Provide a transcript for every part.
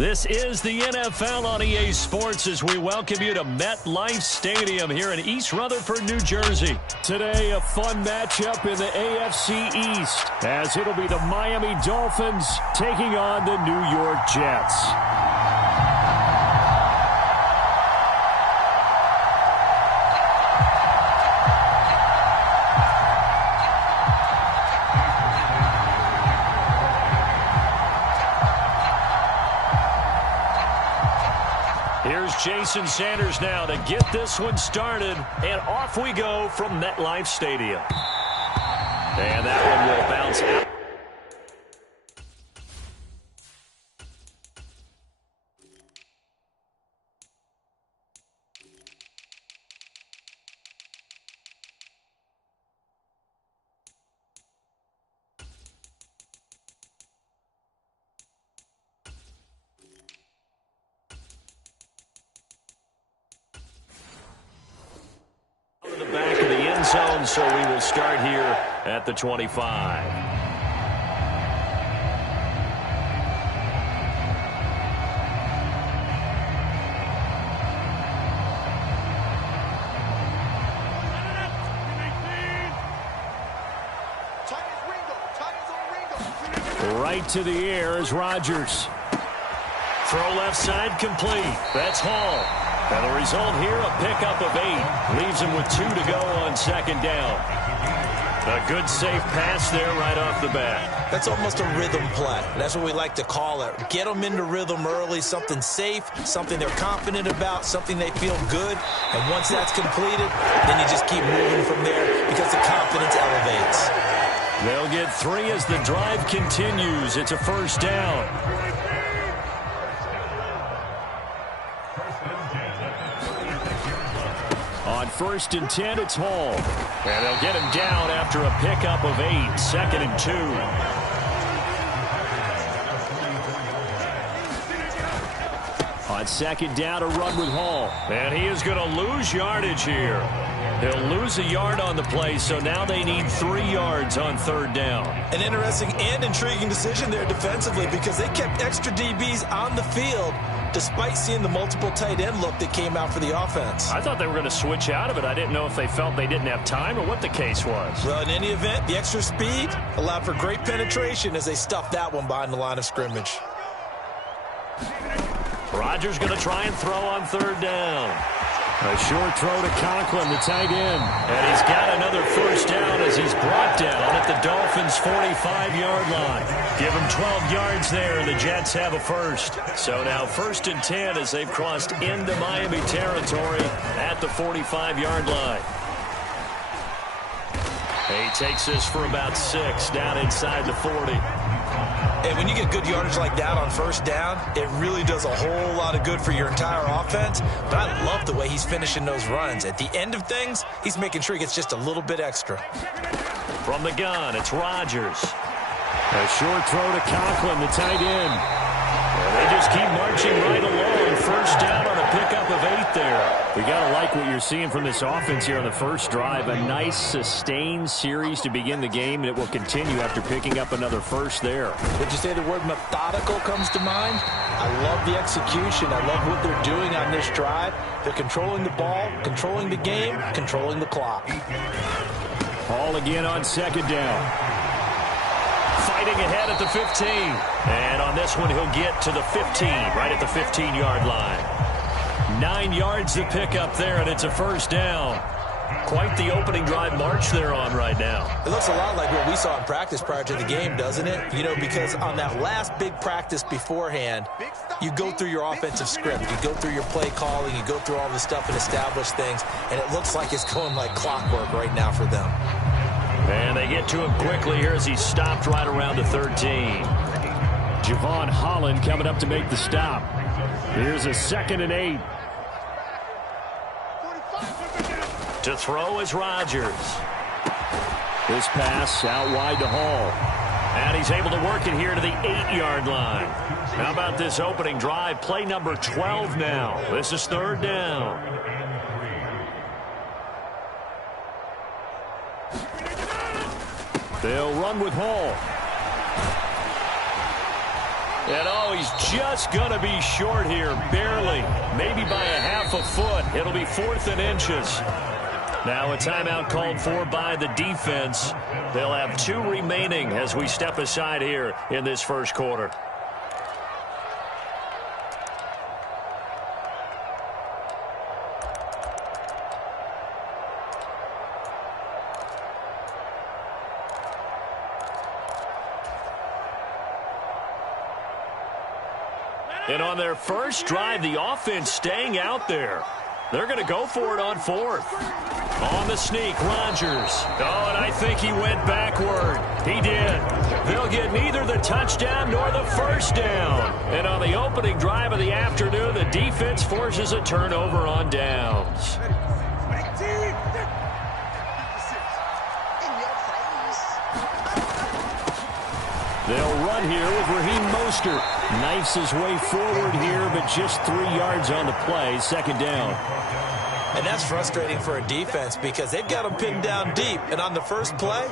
This is the NFL on EA Sports as we welcome you to MetLife Stadium here in East Rutherford, New Jersey. Today, a fun matchup in the AFC East as it'll be the Miami Dolphins taking on the New York Jets. Here's Jason Sanders now to get this one started, and off we go from MetLife Stadium. And that one will bounce out. The back of the end zone, so we will start here at the 25. Right to the air is Rodgers. Throw left side complete. That's Hall. And the result here, a pickup of 8. Leaves him with 2 to go on second down. A good, safe pass there right off the bat. That's almost a rhythm play. That's what we like to call it. Get them into rhythm early, something safe, something they're confident about, something they feel good. And once that's completed, then you just keep moving from there because the confidence elevates. They'll get 3 as the drive continues. It's a first down. On 1st and 10, it's Hall. And they'll get him down after a pickup of 8. 2nd and 2. On 2nd down, a run with Hall. And he is going to lose yardage here. He'll lose a yard on the play, so now they need 3 yards on 3rd down. An interesting and intriguing decision there defensively because they kept extra DBs on the field despite seeing the multiple tight end look that came out for the offense. I thought they were going to switch out of it. I didn't know if they felt they didn't have time or what the case was. Well, in any event, the extra speed allowed for great penetration as they stuffed that one behind the line of scrimmage. Rodgers going to try and throw on 3rd down. A short throw to Conklin, the tight end. And he's got another first down as he's brought down at the Dolphins' 45-yard line. Give him 12 yards there, and the Jets have a first. So now 1st and 10 as they've crossed into Miami territory at the 45-yard line. He takes this for about 6 down inside the 40. And when you get good yardage like that on 1st down, it really does a whole lot of good for your entire offense. But I love the way he's finishing those runs. At the end of things, he's making sure he gets just a little bit extra. From the gun, it's Rodgers. A short throw to Conklin, the tight end. And they just keep marching right along. 1st down on a pickup of 8 there. We got to like what you're seeing from this offense here on the first drive. A nice, sustained series to begin the game, and it will continue after picking up another first there. Would you say the word methodical comes to mind? I love the execution. I love what they're doing on this drive. They're controlling the ball, controlling the game, controlling the clock. Ball again on 2nd down. Fighting ahead at the 15. And on this one, he'll get to the 15, right at the 15-yard line. 9 yards to pick up there, and it's a first down. Quite the opening drive march they're on right now. It looks a lot like what we saw in practice prior to the game, doesn't it? You know, because on that last big practice beforehand, you go through your offensive script. You go through your play calling. You go through all the stuff and establish things. And it looks like it's going like clockwork right now for them. And they get to him quickly here as he's stopped right around the 13. Javon Holland coming up to make the stop. Here's a 2nd and 8. To throw is Rodgers. This pass out wide to Hall. And he's able to work it here to the 8-yard line. How about this opening drive? Play number 12 now. This is 3rd down. They'll run with Hall. And oh, he's just going to be short here, barely. Maybe by a half a foot. It'll be 4th and inches. Now a timeout called for by the defense. They'll have 2 remaining as we step aside here in this first quarter. And on their first drive, the offense staying out there. They're going to go for it on 4th. On the sneak, Rodgers. Oh, and I think he went backward. He did. They'll get neither the touchdown nor the first down. And on the opening drive of the afternoon, the defense forces a turnover on downs. They'll run here with Raheem Mostert. Knifes his way forward here, but just 3 yards on the play. 2nd down. And that's frustrating for a defense because they've got them pinned down deep. And on the first play,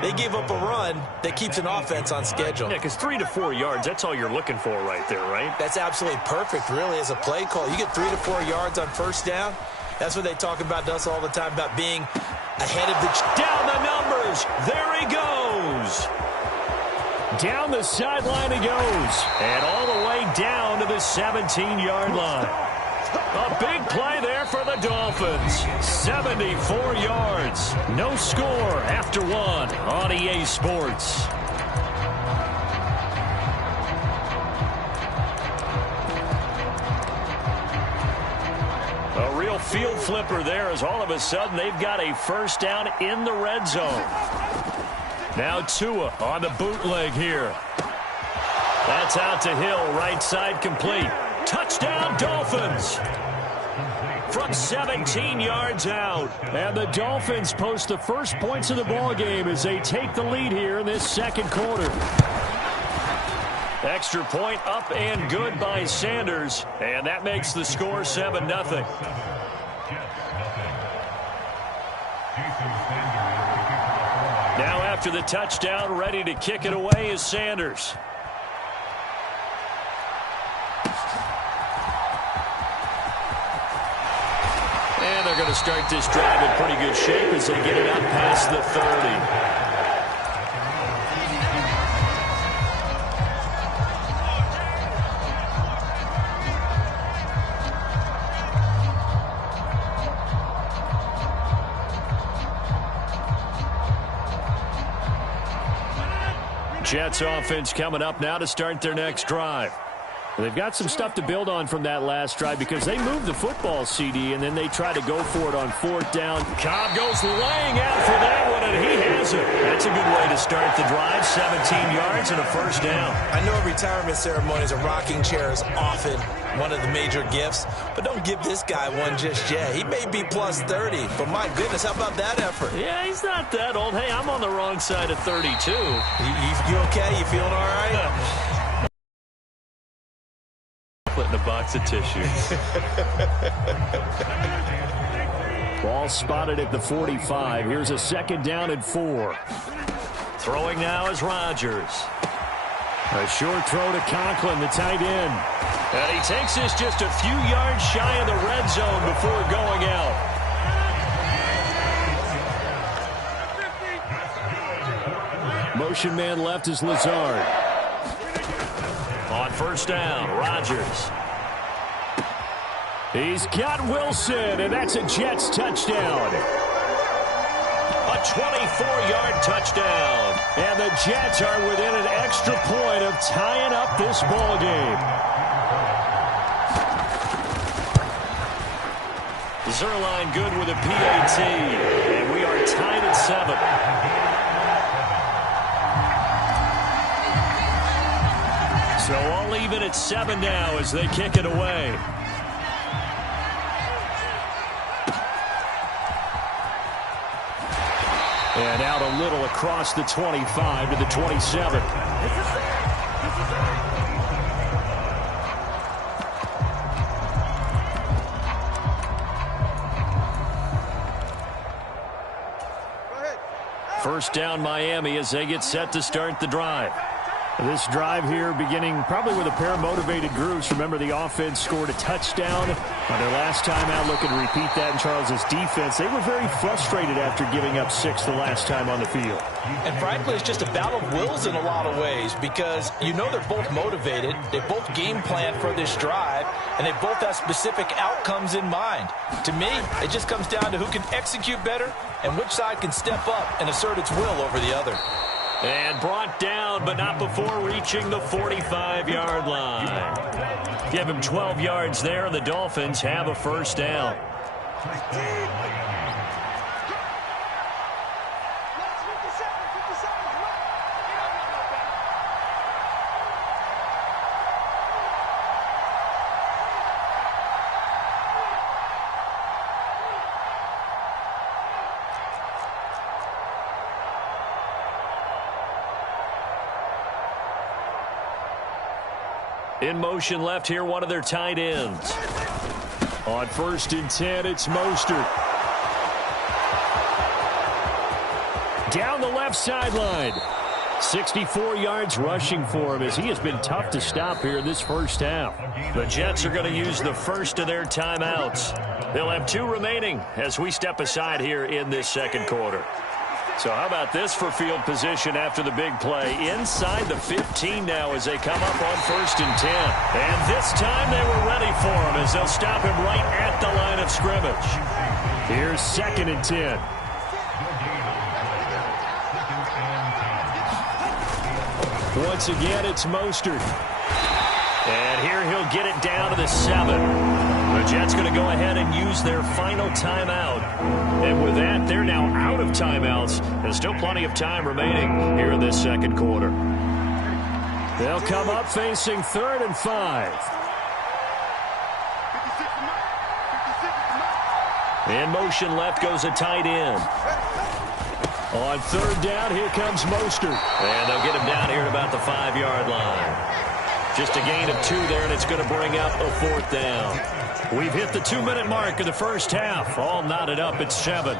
they give up a run that keeps an offense on schedule. Yeah, because 3 to 4 yards, that's all you're looking for right there, right? That's absolutely perfect, really, as a play call. You get 3 to 4 yards on first down. That's what they talk about to us all the time, about being ahead of the... Down the numbers. There he goes. Down the sideline he goes. And all the way down to the 17-yard line. A big play there for the Dolphins. 74 yards. No score after 1 on EA Sports. A real field flipper there as all of a sudden they've got a first down in the red zone. Now Tua on the bootleg here. That's out to Hill, right side complete. Touchdown Dolphins from 17 yards out. And the Dolphins post the first points of the ball game as they take the lead here in this second quarter. Extra point up and good by Sanders. And that makes the score 7-0. Now after the touchdown, ready to kick it away is Sanders. And they're going to start this drive in pretty good shape as they get it up past the 30. Jets offense coming up now to start their next drive. They've got some stuff to build on from that last drive because they moved the football, CD, and then they try to go for it on 4th down. Cobb goes laying out for that one, and he has it. That's a good way to start the drive. 17 yards and a first down. I know retirement ceremonies, a rocking chair is often one of the major gifts, but don't give this guy one just yet. He may be plus 30, but my goodness, how about that effort? Yeah, he's not that old. Hey, I'm on the wrong side of 32. You okay? You feeling all right? In a box of tissue. Ball spotted at the 45. Here's a 2nd down and 4. Throwing now is Rodgers. A short throw to Conklin, the tight end. And he takes this just a few yards shy of the red zone before going out. Motion man left is Lazard. On first down, Rodgers. He's got Wilson, and that's a Jets touchdown. A 24-yard touchdown. And the Jets are within an extra point of tying up this ball game. Zerline good with a PAT, and we are tied at 7. So all even at 7 now as they kick it away. And out a little across the 25 to the 27. First down Miami as they get set to start the drive. This drive here beginning probably with a pair of motivated groups. Remember, the offense scored a touchdown on their last time out, looking to repeat that in Charles's defense. They were very frustrated after giving up 6 the last time on the field. And frankly, it's just a battle of wills in a lot of ways, because you know they're both motivated, they both game plan for this drive, and they both have specific outcomes in mind. To me, it just comes down to who can execute better and which side can step up and assert its will over the other. And brought down, but not before reaching the 45-yard line. Give him 12 yards there, and the Dolphins have a first down. In motion left here, one of their tight ends. On 1st and 10, it's Mostert. Down the left sideline. 64 yards rushing for him, as he has been tough to stop here in this first half. The Jets are going to use the first of their timeouts. They'll have 2 remaining as we step aside here in this second quarter. So how about this for field position after the big play? Inside the 15 now as they come up on 1st and 10. And this time they were ready for him as they'll stop him right at the line of scrimmage. Here's 2nd and 10. Once again, it's Mostert. And here he'll get it down to the 7. The Jets going to go ahead and use their final timeout. And with that, they're now out of timeouts. There's still plenty of time remaining here in this second quarter. They'll come up facing 3rd and 5. In motion left goes a tight end. On 3rd down, here comes Mostert. And they'll get him down here at about the 5-yard line. Just a gain of 2 there, and it's going to bring up a 4th down. We've hit the 2-minute mark of the first half. All knotted up at 7.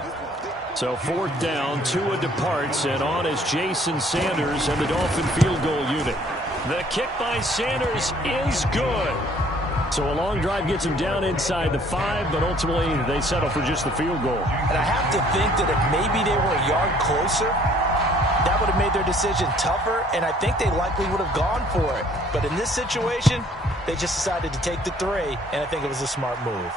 So 4th down, Tua departs, and on is Jason Sanders and the Dolphin field goal unit. The kick by Sanders is good. So a long drive gets him down inside the 5, but ultimately they settle for just the field goal. And I have to think that if maybe they were a yard closer, that would have made their decision tougher, and I think they likely would have gone for it. But in this situation, they just decided to take the 3, and I think it was a smart move.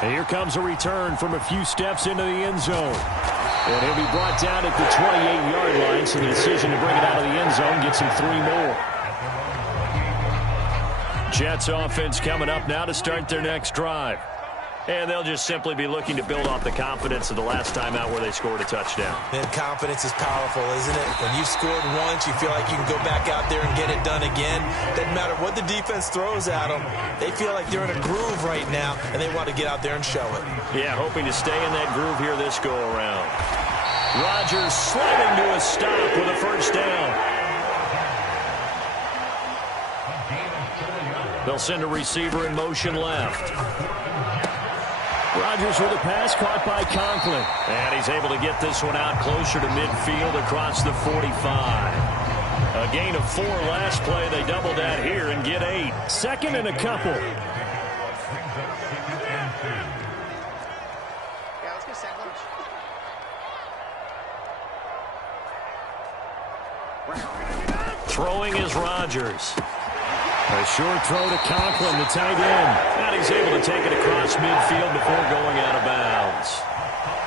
And here comes a return from a few steps into the end zone. And he'll be brought down at the 28-yard line, so the decision to bring it out of the end zone gets him 3 more. Jets offense coming up now to start their next drive. And they'll just simply be looking to build off the confidence of the last time out where they scored a touchdown. And confidence is powerful, isn't it? When you've scored once, you feel like you can go back out there and get it done again. Doesn't matter what the defense throws at them. They feel like they're in a groove right now, and they want to get out there and show it. Yeah, hoping to stay in that groove here this go-around. Rodgers sliding to a stop with a first down. They'll send a receiver in motion left. Rodgers with a pass caught by Conklin. And he's able to get this one out closer to midfield across the 45. A gain of 4 last play. They double that here and get 8. 2nd and a couple. Throwing is Rodgers. A short throw to Conklin, the tight end. And he's able to take it across midfield before going out of bounds.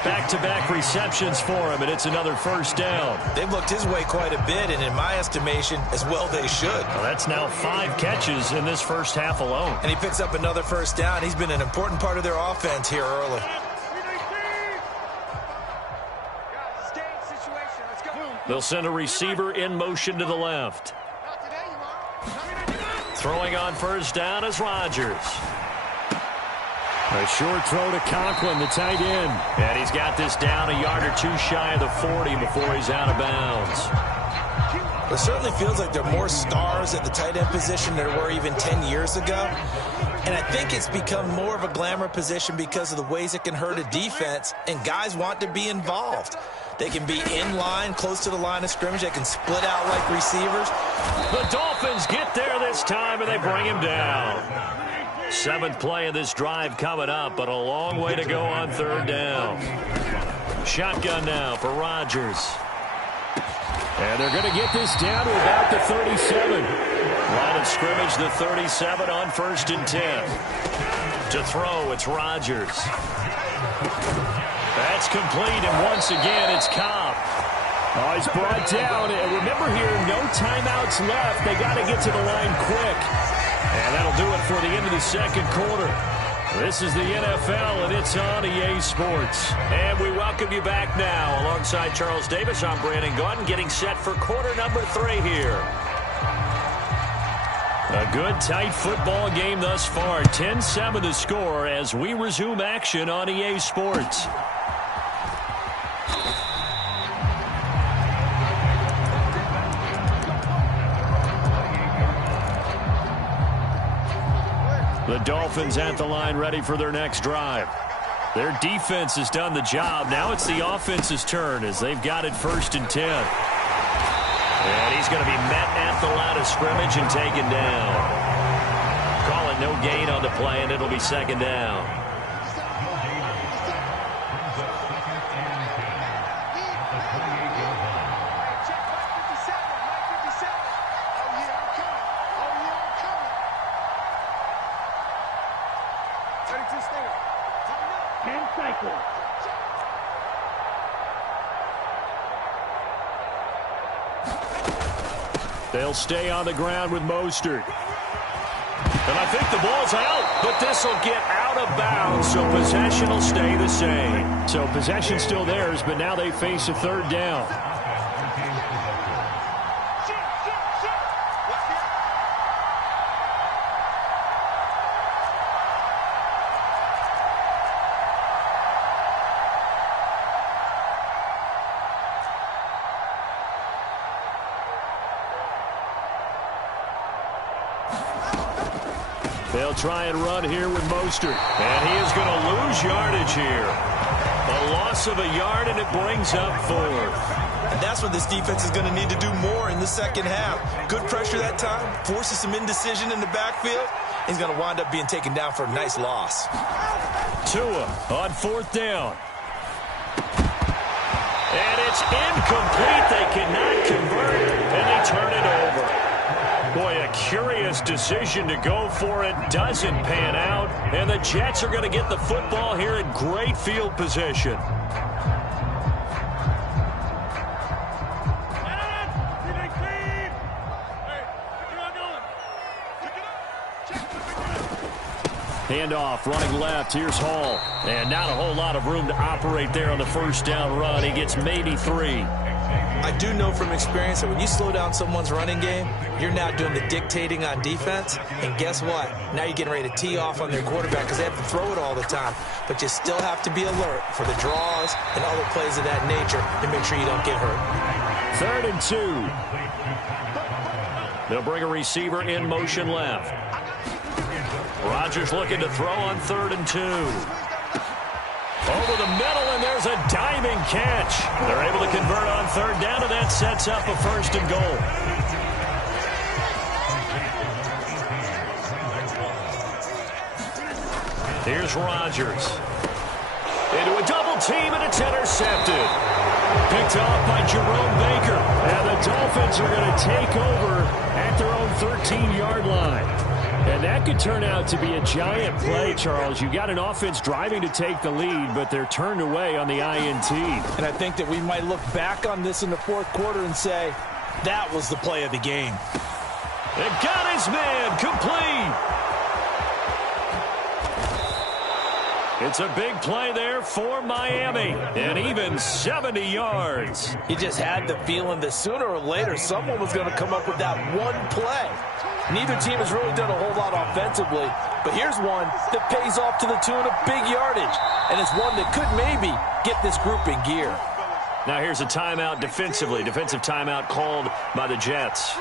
Back-to-back receptions for him, and it's another first down. They've looked his way quite a bit, and in my estimation, as well they should. Well, that's now 5 catches in this first half alone. And he picks up another first down. He's been an important part of their offense here early. They'll send a receiver in motion to the left. Throwing on first down is Rodgers. A short throw to Conklin, the tight end. And he's got this down a yard or 2 shy of the 40 before he's out of bounds. It certainly feels like there are more stars at the tight end position than there were even 10 years ago. And I think it's become more of a glamour position because of the ways it can hurt a defense, and guys want to be involved. They can be in line, close to the line of scrimmage. They can split out like receivers. The Dolphins get there this time, and they bring him down. 7th play of this drive coming up, but a long way to go on 3rd down. Shotgun now for Rodgers. And they're going to get this down to about the 37. Line of scrimmage, the 37 on 1st and 10. To throw, it's Rodgers. That's complete, and once again, it's Cobb. Oh, he's brought down. And remember here, no timeouts left. They got to get to the line quick. And that'll do it for the end of the 2nd quarter. This is the NFL, and it's on EA Sports. And we welcome you back now. Alongside Charles Davis, I'm Brandon Gaudin, getting set for quarter number 3 here. A good, tight football game thus far. 10-7 the score as we resume action on EA Sports. The Dolphins at the line ready for their next drive. Their defense has done the job. Now it's the offense's turn as they've got it 1st and 10. And he's going to be met at the line of scrimmage and taken down. Call it no gain on the play, and it'll be 2nd down. They'll stay on the ground with Mostert. And I think the ball's out, but this will get out of bounds, so possession will stay the same. So possession still theirs, but now they face a 3rd down. They'll try and run here with Mostert. And he is going to lose yardage here. A loss of a yard, and it brings up 4th. And that's what this defense is going to need to do more in the 2nd half. Good pressure that time. Forces some indecision in the backfield. He's going to wind up being taken down for a nice loss. Tua on 4th down. And it's incomplete. They cannot convert, and they turn it over. Boy, a curious decision to go for it. Doesn't pan out. And the Jets are going to get the football here in great field position. Handoff, running left. Here's Hall. And not a whole lot of room to operate there on the 1st down run. He gets maybe 3. I do know from experience that when you slow down someone's running game, you're now doing the dictating on defense. And guess what? Now you're getting ready to tee off on their quarterback because they have to throw it all the time. But you still have to be alert for the draws and other plays of that nature to make sure you don't get hurt. 3rd and 2. They'll bring a receiver in motion left. Rodgers looking to throw on 3rd and 2. Over the middle, and there's a diving catch. They're able to convert on 3rd down, and that sets up a 1st and goal. Here's Rodgers. Into a double team, and it's intercepted. Picked off by Jerome Baker. And the Dolphins are going to take over at their own 13-yard line. And that could turn out to be a giant play, Charles. You got an offense driving to take the lead, but they're turned away on the INT. And I think that we might look back on this in the 4th quarter and say, that was the play of the game. It got his man complete. It's a big play there for Miami, and even 70 yards. You just had the feeling that sooner or later someone was going to come up with that one play. Neither team has really done a whole lot offensively, but here's one that pays off to the tune of big yardage, and it's one that could maybe get this group in gear. Now here's a timeout defensively. Defensive timeout called by the Jets.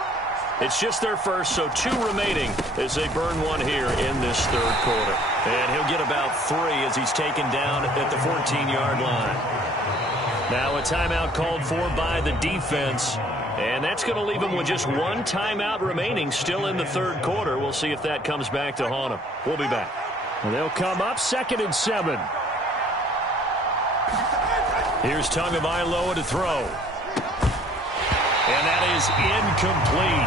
It's just their first, so 2 remaining as they burn one here in this 3rd quarter. And he'll get about 3 as he's taken down at the 14-yard line. Now a timeout called for by the defense. And that's going to leave them with just one timeout remaining still in the third quarter. We'll see if that comes back to haunt them. We'll be back. Well, they'll come up 2nd and 7. Here's Tagovailoa to throw. And that is incomplete.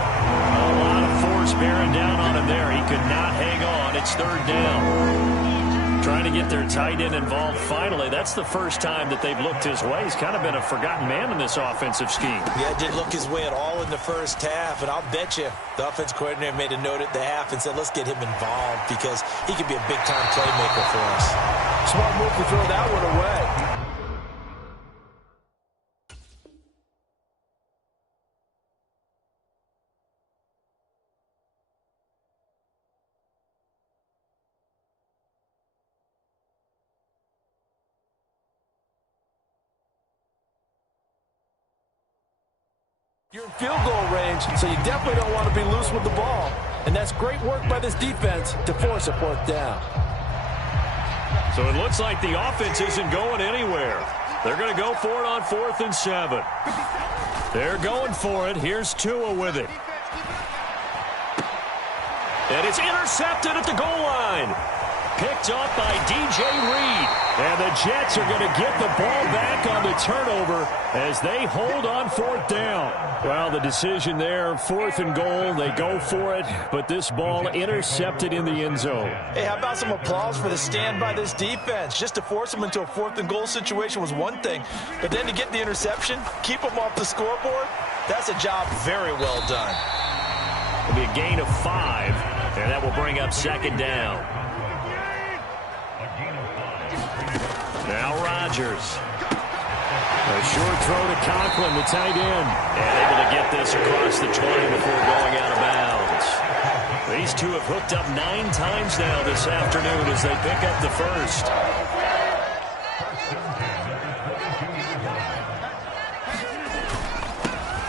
A lot of force bearing down on him there. He could not hang on. It's 3rd down. Trying to get their tight end involved finally. That's the first time that they've looked his way. He's kind of been a forgotten man in this offensive scheme. Yeah, didn't look his way at all in the first half. And I'll bet you the offense coordinator made a note at the half and said, let's get him involved because he could be a big-time playmaker for us. Smart move to throw that one away. You're in field goal range, so you definitely don't want to be loose with the ball. And that's great work by this defense to force a 4th down. So it looks like the offense isn't going anywhere. They're going to go for it on 4th and 7. They're going for it. Here's Tua with it. And it's intercepted at the goal line. Picked up by DJ Reed. And the Jets are going to get the ball back on the turnover as they hold on 4th down. Well, the decision there, 4th and goal. They go for it, but this ball intercepted in the end zone. Hey, how about some applause for the stand by this defense? Just to force them into a 4th and goal situation was one thing, but then to get the interception, keep them off the scoreboard, that's a job very well done. It'll be a gain of 5, and that will bring up 2nd down. Now Rodgers. A short throw to Conklin, the tight end. And able to get this across the 20 before going out of bounds. These two have hooked up 9 times now this afternoon as they pick up the first.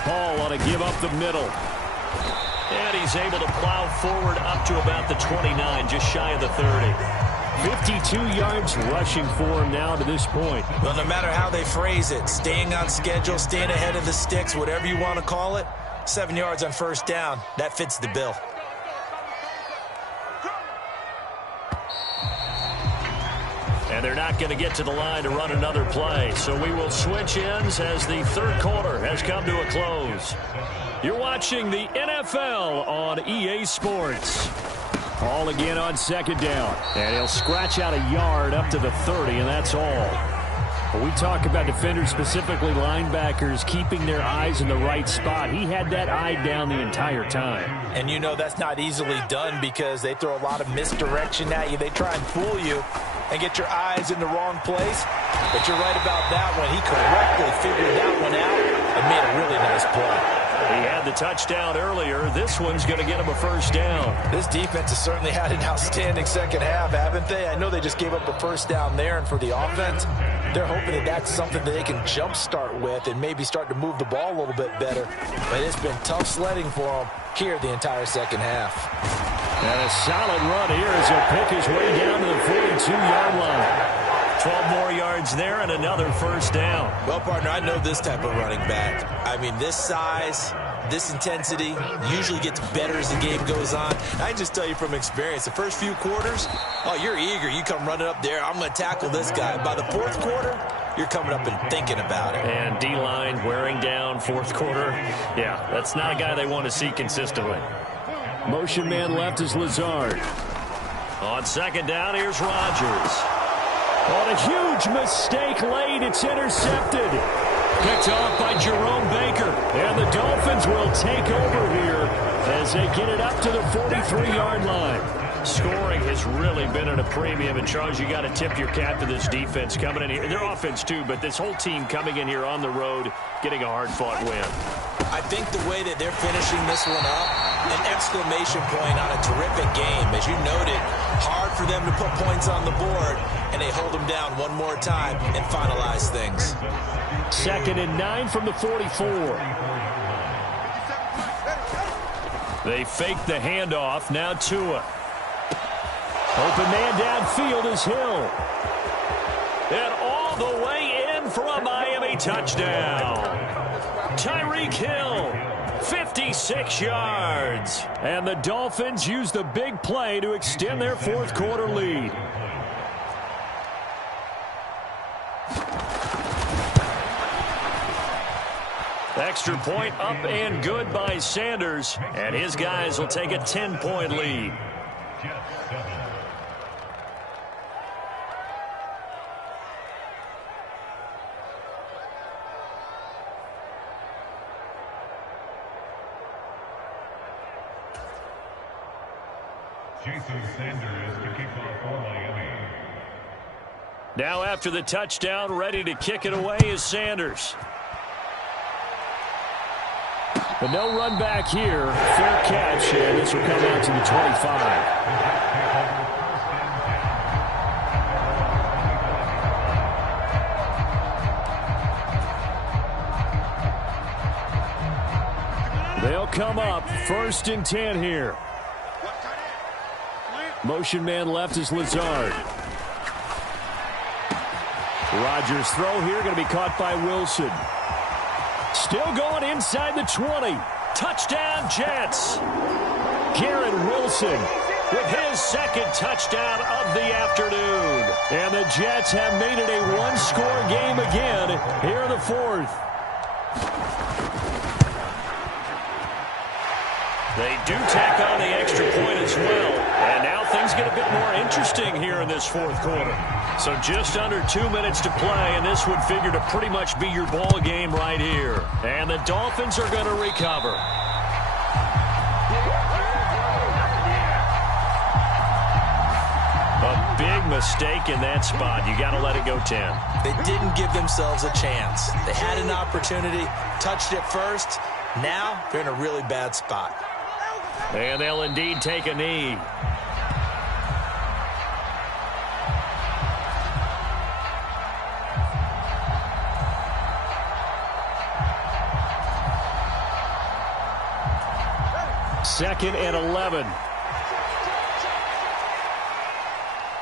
Paul on to give up the middle. And he's able to plow forward up to about the 29, just shy of the 30. 52 yards rushing for him now to this point. Well, no matter how they phrase it, staying on schedule, staying ahead of the sticks, whatever you want to call it, 7 yards on 1st down, that fits the bill. And they're not going to get to the line to run another play. So we will switch ends as the third quarter has come to a close. You're watching the NFL on EA Sports. Ball again on 2nd down. And he'll scratch out a yard up to the 30, and that's all. When we talk about defenders, specifically linebackers, keeping their eyes in the right spot, he had that eye down the entire time. And you know that's not easily done because they throw a lot of misdirection at you. They try and fool you and get your eyes in the wrong place. But you're right about that one. He correctly figured that one out and made a really nice play. He had the touchdown earlier. This one's going to get him a 1st down. This defense has certainly had an outstanding second half, haven't they? I know they just gave up a 1st down there, and for the offense, they're hoping that that's something that they can jumpstart with and maybe start to move the ball a little bit better. But it's been tough sledding for them here the entire second half. And a solid run here as he'll pick his way down to the 42-yard line. 12 more yards there and another 1st down. Well, partner, I know this type of running back. I mean, this size, this intensity usually gets better as the game goes on. I can just tell you from experience, the first few quarters, oh, you're eager. You come running up there, I'm going to tackle this guy. By the 4th quarter, you're coming up and thinking about it. And D-line wearing down 4th quarter. Yeah, that's not a guy they want to see consistently. Motion man left is Lazard. On 2nd down, here's Rodgers. On a huge mistake late, it's intercepted. Picked off by Jerome Baker. And the Dolphins will take over here as they get it up to the 43-yard line. Scoring has really been at a premium. And, Charles, you got to tip your cap to this defense coming in here. Their offense, too, but this whole team coming in here on the road, getting a hard-fought win. I think the way that they're finishing this one up, an exclamation point on a terrific game. As you noted, hard for them to put points on the board, and they hold them down one more time and finalize things. 2nd and 9 from the 44. They fake the handoff. Now Tua. Open man downfield is Hill. And all the way in for a Miami touchdown. Tyreek Hill, 56 yards. And the Dolphins use the big play to extend their fourth quarter lead. Extra point up and good by Sanders. And his guys will take a 10-point lead. Jason Sanders to kick off for Miami. Now after the touchdown, ready to kick it away is Sanders. But no run back here. Fair catch, and this will come out to the 25. They'll come up 1st and 10 here. Motion man left is Lazard. Rodgers' throw here going to be caught by Wilson. Still going inside the 20. Touchdown, Jets. Garrett Wilson with his second touchdown of the afternoon. And the Jets have made it a one-score game again here in the fourth. They do tack on the extra point as well. And now things get a bit more interesting here in this fourth quarter. So just under 2 minutes to play, and this would figure to pretty much be your ball game right here. And the Dolphins are going to recover. A big mistake in that spot. You got to let it go 10. They didn't give themselves a chance. They had an opportunity, touched it first. Now they're in a really bad spot. And they'll indeed take a knee. Second and 11.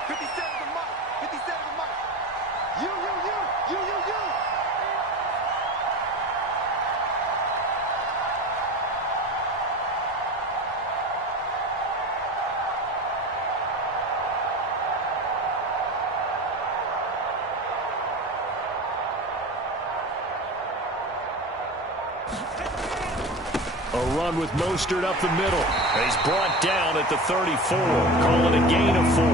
57 the mark. 57 the mark. You. A run with Mostert up the middle. He's brought down at the 34. Call it a gain of 4.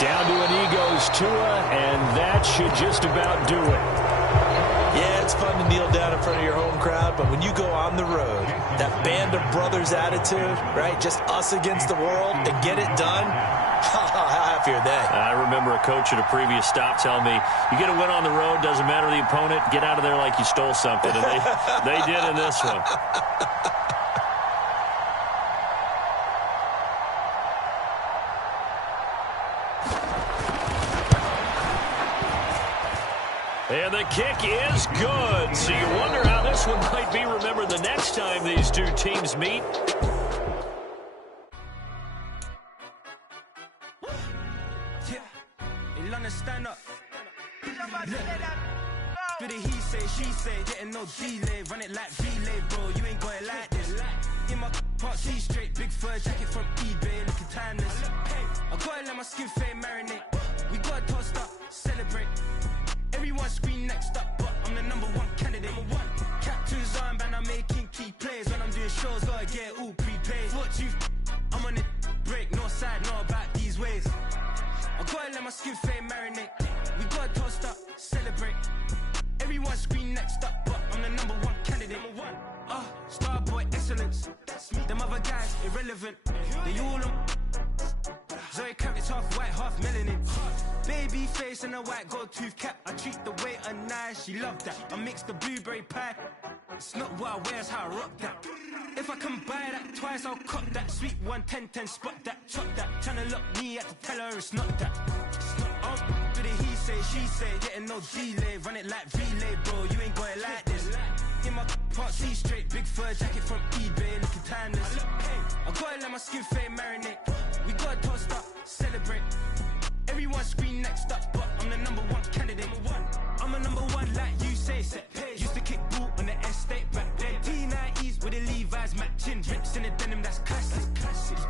Down to an Eagles Tua, and that should just about do it. Yeah, it's fun to kneel down in front of your home crowd, but when you go on the road, that band of brothers attitude, right, just us against the world, and get it done, how happy are they? I remember a coach at a previous stop telling me, you get a win on the road, doesn't matter the opponent, get out of there like you stole something, and they did in this one. And the kick is good. So you wonder how this one might be remembered the next time these two teams meet. Stand up. Look, he say, she say, getting no delay, run it like relay, bro. You ain't got it like this. In my part, see straight, big fur jacket from eBay, looking timeless. I gotta let my skin fade marinate. We gotta toast up, celebrate. Everyone scream next up, but I'm the #1 candidate. Captain's armband, I'm making key plays. When I'm doing shows, gotta get it all prepaid. What you, I'm on the break, no side, know about these ways. I gotta let my skin fade marinate. We gotta toast up, celebrate. Everyone scream next up, but I'm the #1 candidate. Starboy excellence. Them other guys irrelevant. They all on. Zoe Kravitz half half white, half melanin. Baby face and a white gold tooth cap. I treat the waiter nice, she love that. I mix the blueberry pie. It's not what I wear, it's how I rock that. If I can buy that twice, I'll cut that. Sweet 110, spot that, chop that. Tryna lock me at the teller, it's not that. Do the he say, she say, getting no delay. Run it like relay, bro, you ain't got it like this. In my part C straight, big fur jacket from eBay, looking timeless. I gotta let my skin fade marinate. We gotta toast up, celebrate. Everyone scream next up, but I'm the #1 candidate. I'm a #1 like you say, set.